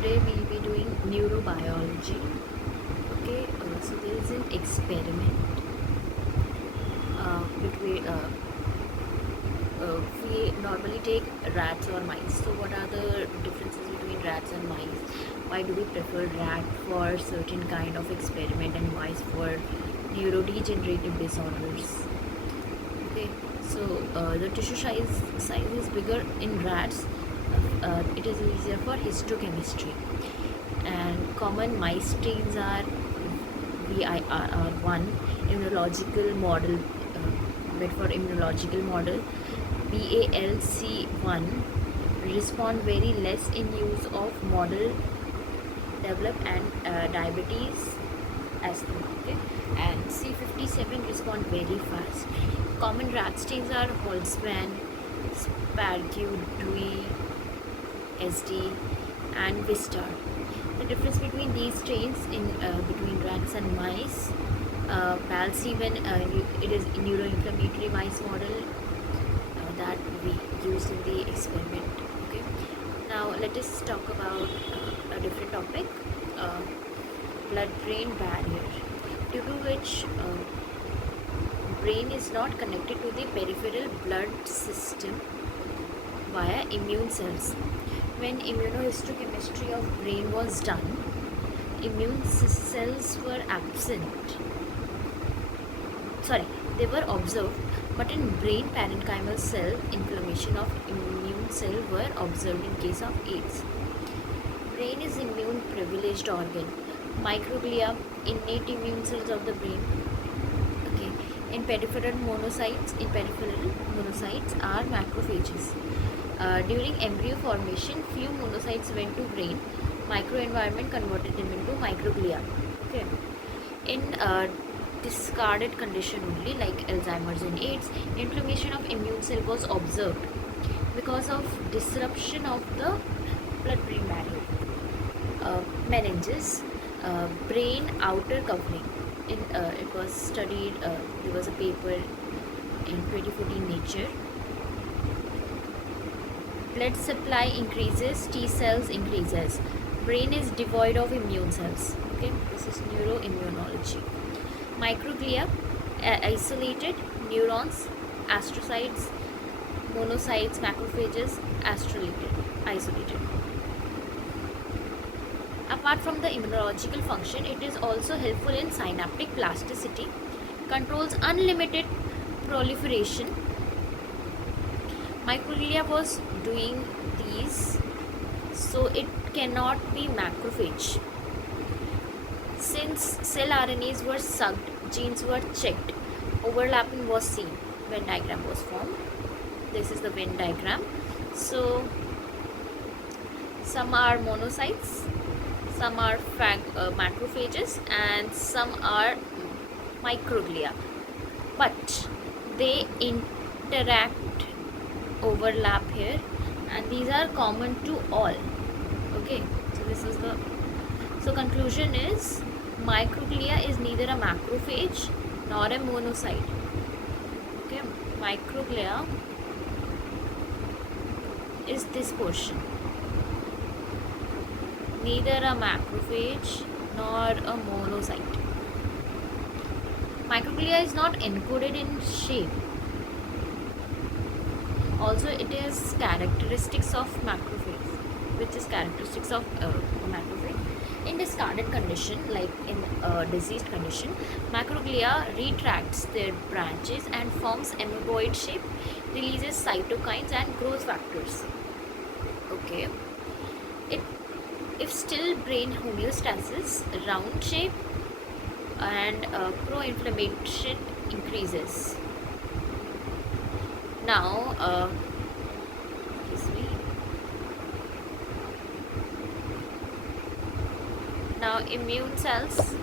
today we'll be doing neurobiology. Okay, so there is an experiment between we normally take rats or mice. So what are the differences between rats and mice? Why do we prefer rat for certain kind of experiment and mice for neurodegenerative disorders? Okay, so the tissue size is bigger in rats. It is easier for histochemistry, and common mice strains are VIRR1 immunological model, made for immunological model. BALC1 respond very less in use of model develop and diabetes asthma. Okay, and C57 respond very fast. Common rat strains are Holzman, Spargue, Dewey, SD, and Vistar. The difference between these strains in between rats and mice, PAL-C1, it is a neuroinflammatory mice model that we used in the experiment. Okay, now let us talk about a different topic, uh, blood-brain barrier, due to which brain is not connected to the peripheral blood system via immune cells. When immunohistochemistry of brain was done, immune cells were absent. Sorry, they were observed, but in brain parenchymal cell, inflammation of immune cell were observed in case of AIDS. Brain is immune privileged organ. Microglia, innate immune cells of the brain. Okay, in peripheral monocytes are macrophages. During embryo formation, few monocytes went to brain. Microenvironment converted them into microglia. Okay. In discarded condition only, like Alzheimer's and AIDS, inflammation of immune cell was observed because of disruption of the blood-brain barrier. Meninges, brain outer covering. It was studied. There was a paper in 2014 Nature. Blood supply increases, T cells increases. Brain is devoid of immune cells. Okay, this is neuroimmunology. Microglia, isolated neurons, astrocytes, monocytes, macrophages, isolated. Apart from the immunological function, it is also helpful in synaptic plasticity, controls unlimited proliferation. Microglia was doing these, so it cannot be macrophage. Since cell RNAs were sucked, genes were checked, overlapping was seen. Venn diagram was formed. This is the Venn diagram. So some are monocytes, some are macrophages, and some are microglia, but they interact, overlap here, and these are common to all. Okay, so this is the conclusion is microglia is neither a macrophage nor a monocyte. Okay, microglia is this portion, neither a macrophage nor a monocyte. Microglia is not encoded in shape. Also, it is characteristics of macrophage, which is characteristics of macrophage. In discarded condition, like in diseased condition, macroglia retracts their branches and forms amoeboid shape, releases cytokines and growth factors. Okay, if still brain homeostasis, round shape, and pro-inflammation increases. Now, now immune cells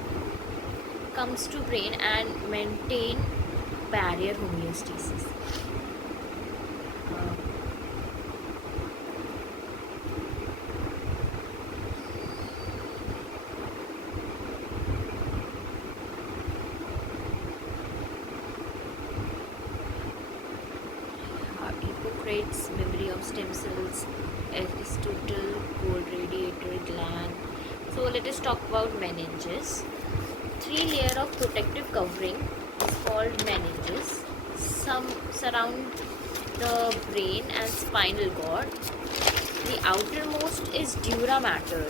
comes to brain and maintain barrier homeostasis. Hippocrates, memory of stem cells, Aristotle, gold radiator, gland. So let us talk about meninges. Three layer of protective covering is called meninges. Some surround the brain and spinal cord. The outermost is dura mater.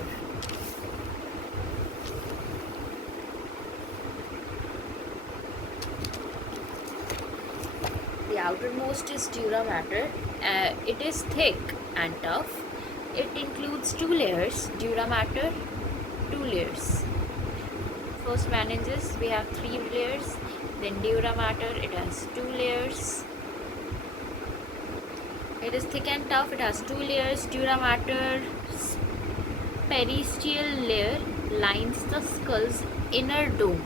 The outermost is dura mater. It is thick and tough. It includes two layers, dura mater, two layers. First meninges, we have three layers. Then dura mater, it has two layers. It is thick and tough. It has two layers. Dura mater peristitial layer lines the skull's inner dome,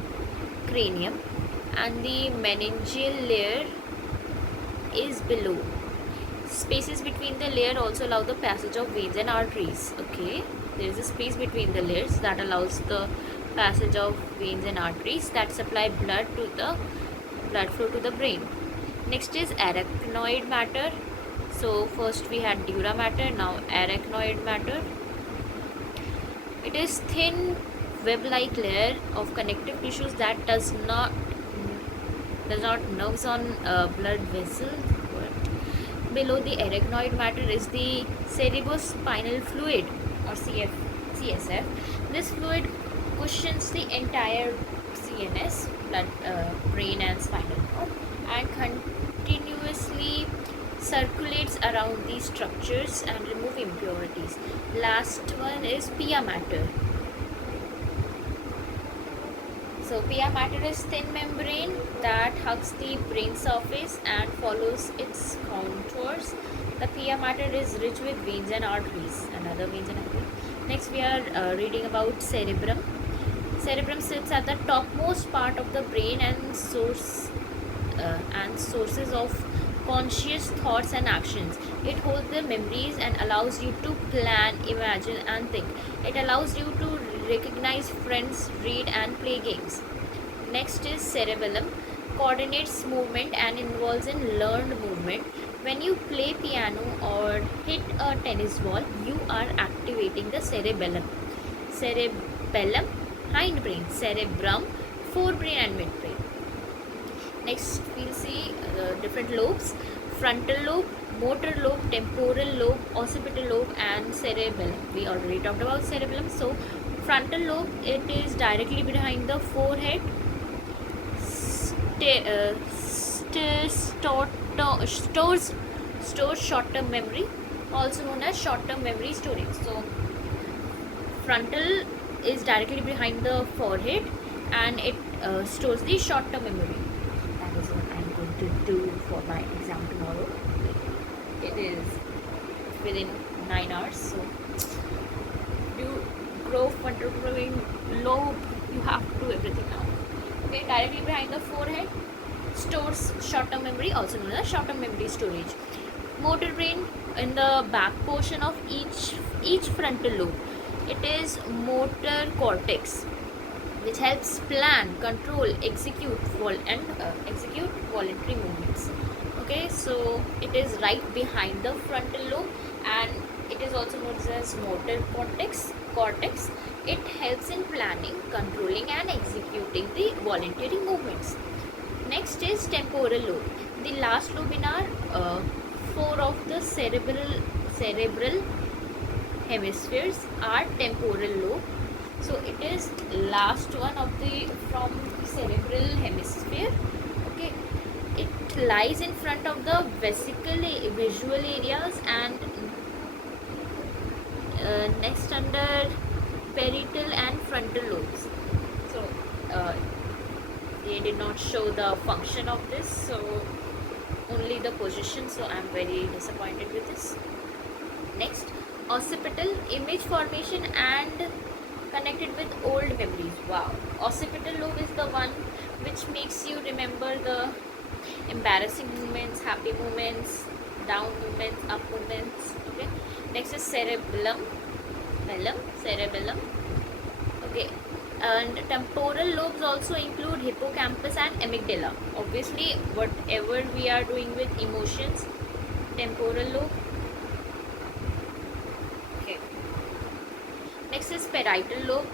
cranium, and the meningeal layer is below. Spaces between the layer also allow the passage of veins and arteries. Okay, there is a space between the layers that allows the passage of veins and arteries that supply blood flow to the brain. Next is arachnoid matter. So first we had dura mater, now arachnoid matter. It is thin web-like layer of connective tissues that does not nerves on blood vessels. Below the arachnoid matter is the cerebrospinal fluid or CSF. This fluid cushions the entire CNS, brain and spinal cord, and continuously circulates around these structures and remove impurities. Last one is pia mater. So pia mater is thin membrane that hugs the brain surface and follows its contours. The pia mater is rich with veins and arteries and other veins and arteries. Next we are reading about cerebrum. Cerebrum sits at the topmost part of the brain and sources of conscious thoughts and actions. It holds the memories and allows you to plan, imagine and think. It allows you to recognize friends, read and play games. Next is cerebellum. Coordinates movement and involves in learned movement. When you play piano or hit a tennis ball, you are activating the cerebellum. Cerebellum, hindbrain. Cerebrum, forebrain and midbrain. Next we'll see different lobes: frontal lobe, motor lobe, temporal lobe, occipital lobe and cerebellum. We already talked about cerebellum. So frontal lobe, it is directly behind the forehead. Stores short-term memory, also known as short-term memory storage. So frontal is directly behind the forehead and it stores the short-term memory. That is what I'm going to do for my exam tomorrow. It is within 9 hours, so do growth controlling lobe, you have to do everything now. Okay, directly behind the forehead stores short-term memory, also known as short-term memory storage. Motor brain in the back portion of each frontal lobe. It is motor cortex, which helps plan, control, execute voluntary movements. Okay, so it is right behind the frontal lobe and it is also known as motor cortex. It helps in planning, controlling and executing the voluntary movements. Next is temporal lobe. The last lobe in our four of the cerebral hemispheres are temporal lobe. So it is last one of the from cerebral hemisphere. Okay, it lies in front of the visual areas and next under parietal and frontal lobes. So they did not show the function of this, so only the position, so I am very disappointed with this. Next, occipital, image formation and connected with old memories. Wow, occipital lobe is the one which makes you remember the embarrassing moments, happy moments, down moments, up moments. Okay, next is cerebellum. Okay, and temporal lobes also include hippocampus and amygdala. Obviously, whatever we are doing with emotions, temporal lobe. Okay, Next is parietal lobe.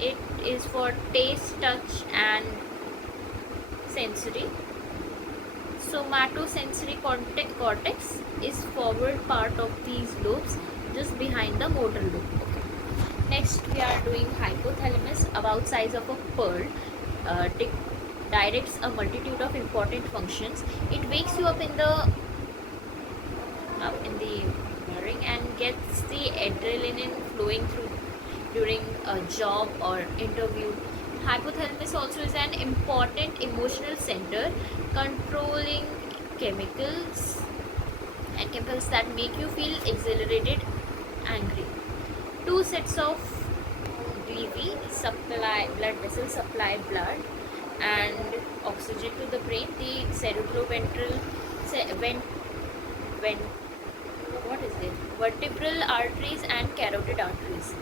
It is for taste, touch, and sensory. Somatosensory cortex is forward part of these lobes, just behind the motor lobe. Okay. Next, we are doing hypothalamus, about size of a pearl. Directs a multitude of important functions. It wakes you up in the morning and gets the adrenaline flowing through during a job or interview. Hypothalamus also is an important emotional center, controlling chemicals that make you feel exhilarated, angry. Two sets of glyvae supply blood vessels, supply blood and oxygen to the brain. The cerebroventral what is it? Vertebral arteries and carotid arteries.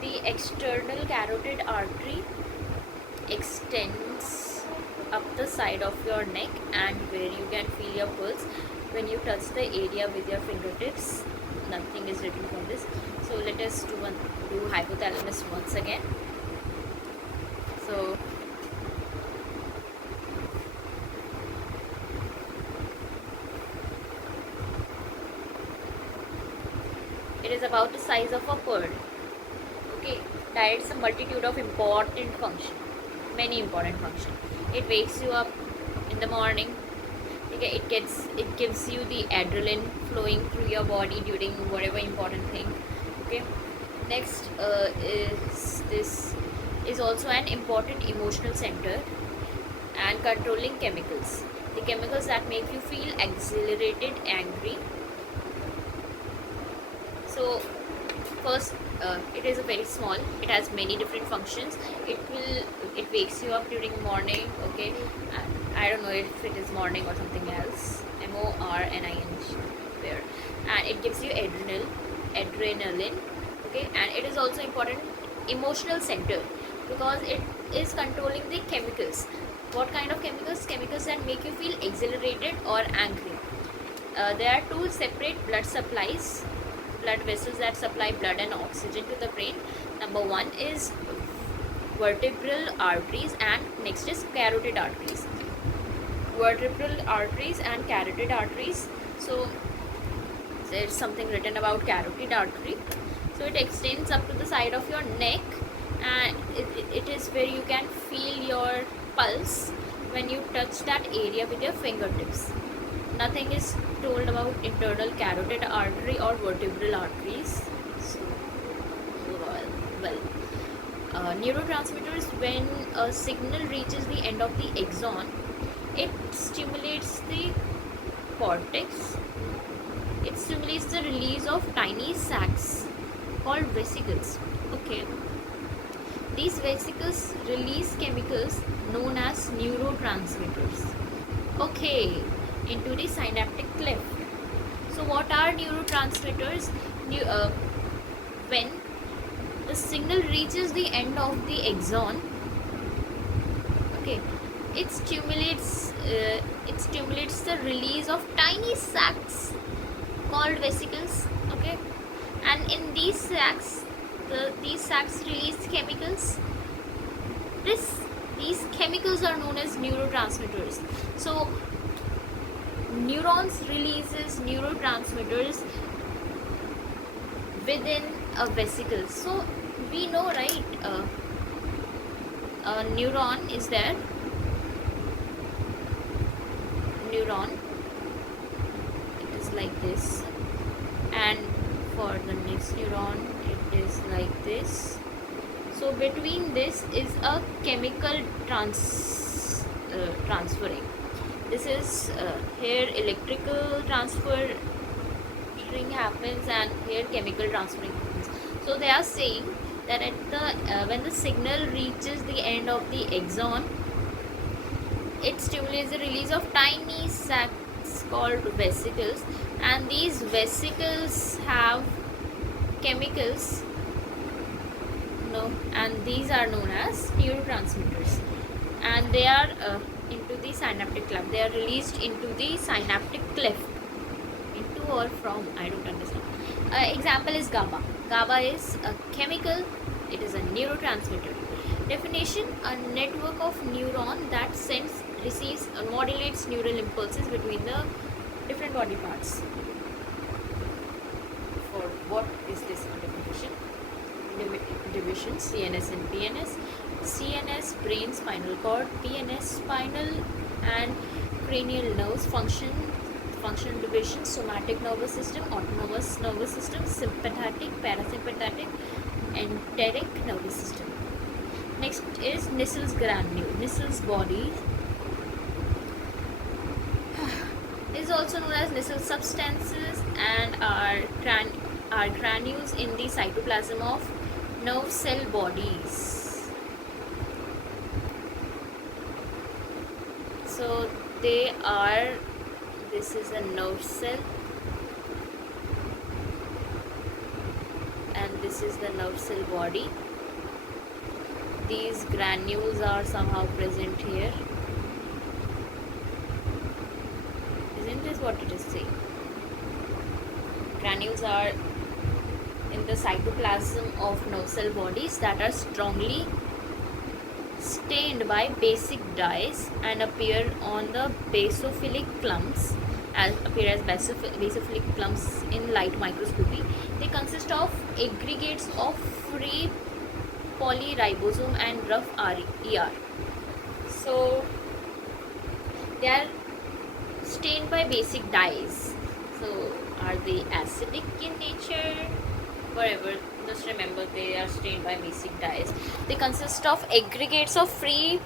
The external carotid artery extends up the side of your neck and where you can feel your pulse when you touch the area with your fingertips. Nothing is written for this. So let us do hypothalamus once again. So it is about the size of a pearl. Okay, directs a multitude of important function, many important function. It wakes you up in the morning. Okay, it gives you the adrenaline flowing through your body during whatever important thing. Okay, next is also an important emotional center and controlling chemicals. The chemicals that make you feel exhilarated, angry. So first, it is a very small. It has many different functions. It wakes you up during morning. Okay, I don't know if it is morning or something else. MORNING there, and it gives you adrenaline. Okay, and it is also important emotional center because it is controlling the chemicals. What kind of chemicals? Chemicals that make you feel exhilarated or angry. There are two separate blood vessels that supply blood and oxygen to the brain. Number one is vertebral arteries and next is carotid arteries. Vertebral arteries and carotid arteries. So there's something written about carotid artery. So it extends up to the side of your neck and it is where you can feel your pulse when you touch that area with your fingertips. Nothing is told about internal carotid artery or vertebral arteries. So, neurotransmitters, when a signal reaches the end of the axon, it stimulates the cortex. It stimulates the release of tiny sacs called vesicles. Okay. These vesicles release chemicals known as neurotransmitters. Okay. Into the synaptic cleft. So what are neurotransmitters? When the signal reaches the end of the axon, okay, it stimulates the release of tiny sacs called vesicles. Okay, and in these sacs release chemicals. These chemicals are known as neurotransmitters. So neurons releases neurotransmitters within a vesicle. So we know, right, a neuron is there. Neuron, it is like this, and for the next neuron it is like this. So between this is a chemical transferring. This is here electrical transferring happens and here chemical transferring happens. So they are saying that when the signal reaches the end of the axon, it stimulates the release of tiny sacs called vesicles, and these vesicles have chemicals, and these are known as neurotransmitters, and they are into the synaptic cleft. They are released into the synaptic cleft. Into or from, I don't understand. Example is GABA. GABA is a chemical, it is a neurotransmitter. Definition: a network of neuron that sends, receives, or modulates neural impulses between the different body parts. For what is this definition? Division: CNS and PNS. CNS, brain, spinal cord; PNS, spinal and cranial nerves. Functional division: somatic nervous system, autonomous nervous system, sympathetic, parasympathetic, enteric nervous system. Next is Nissel's granule. Nissel's body is also known as Nissl substances and are granules in the cytoplasm of nerve cell bodies. So they are, this is a nerve cell and this is the nerve cell body. These granules are somehow present here. Isn't this what it is saying? Granules are in the cytoplasm of nerve cell bodies that are strongly stained by basic dyes and appear on the basophilic clumps basophilic clumps in light microscopy. They consist of aggregates of free polyribosome and rough ER. So they are stained by basic dyes. So are they acidic in nature? Whatever, just remember they are stained by basic dyes. They consist of aggregates of free